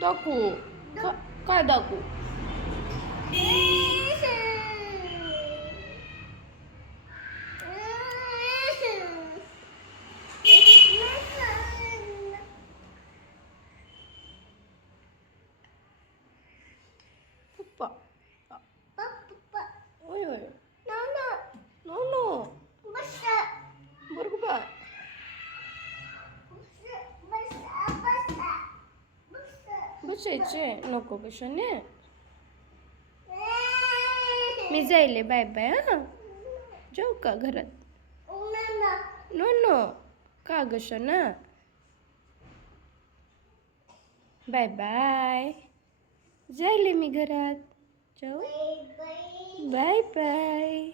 दाखवू काय दाखवू? पप्पा ओय ओय नो नो बरं बा बसायचे नको कशाने मी जायले बाय बाय हां जाऊ का घरात नो नो का ना बाय बाय जायले मी घरात जाऊ बाय बाय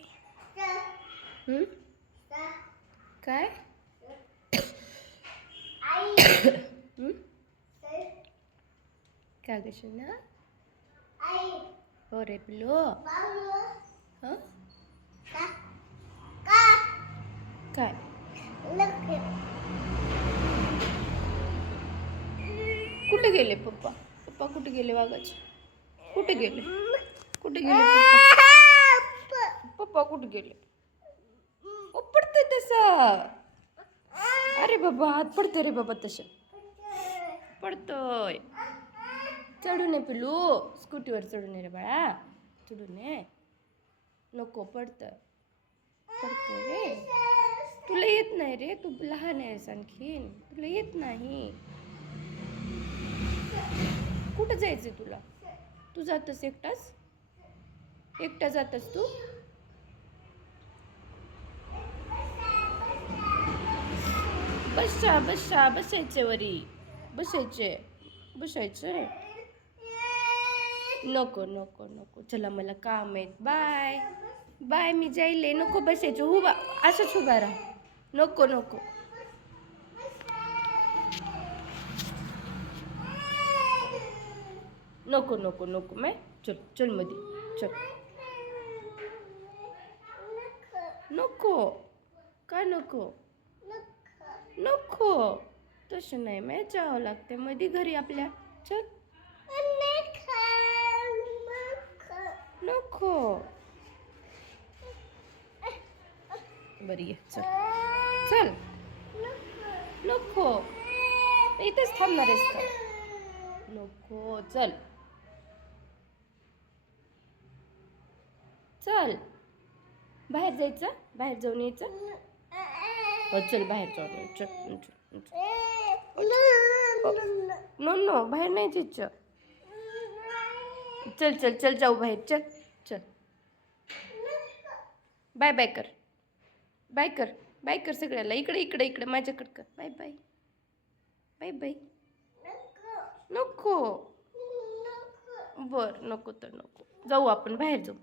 काय का ना हो रे पिलो हं काय कुठे गेले पप्पा पप्पा कुठे गेले वागाचे कुठे गेले पप्पा पप्पा कुठे गेले पडतंय तसं अरे बाबा हात पडतंय रे बाबा तसं पडतोय चढू नये पिलू स्कूटीवर चढू नये रे बाळा चढू नये नको पडतंय रे तुला येत नाही रे तू लहान आहेस आणखीन तुला येत नाही कुठं जायचंय तुला तू जातस एकटा जातस तू बसायचे वरी बसायचे नको चला मला काम आहेत बाय बाय मी जाईले नको बसायचं उभा असंच उभा राहा नको मैं चल मध्ये चल नको काय नको तसं नाही मैं जावं लागते मध्ये घरी आपल्या चल नको बरी आहे चल नको इथेच थांबणार आहेस का नको चल बाहेर जायचं बाहेर जाऊन यायचं हो चल बाहेर जाऊन नो बाहेर नाही जायचं चल जाऊ बाहेर चल बाय कर सगळ्याला इकडे माझ्याकडे कर बाय नको बर नको जाऊ आपण बाहेर जाऊ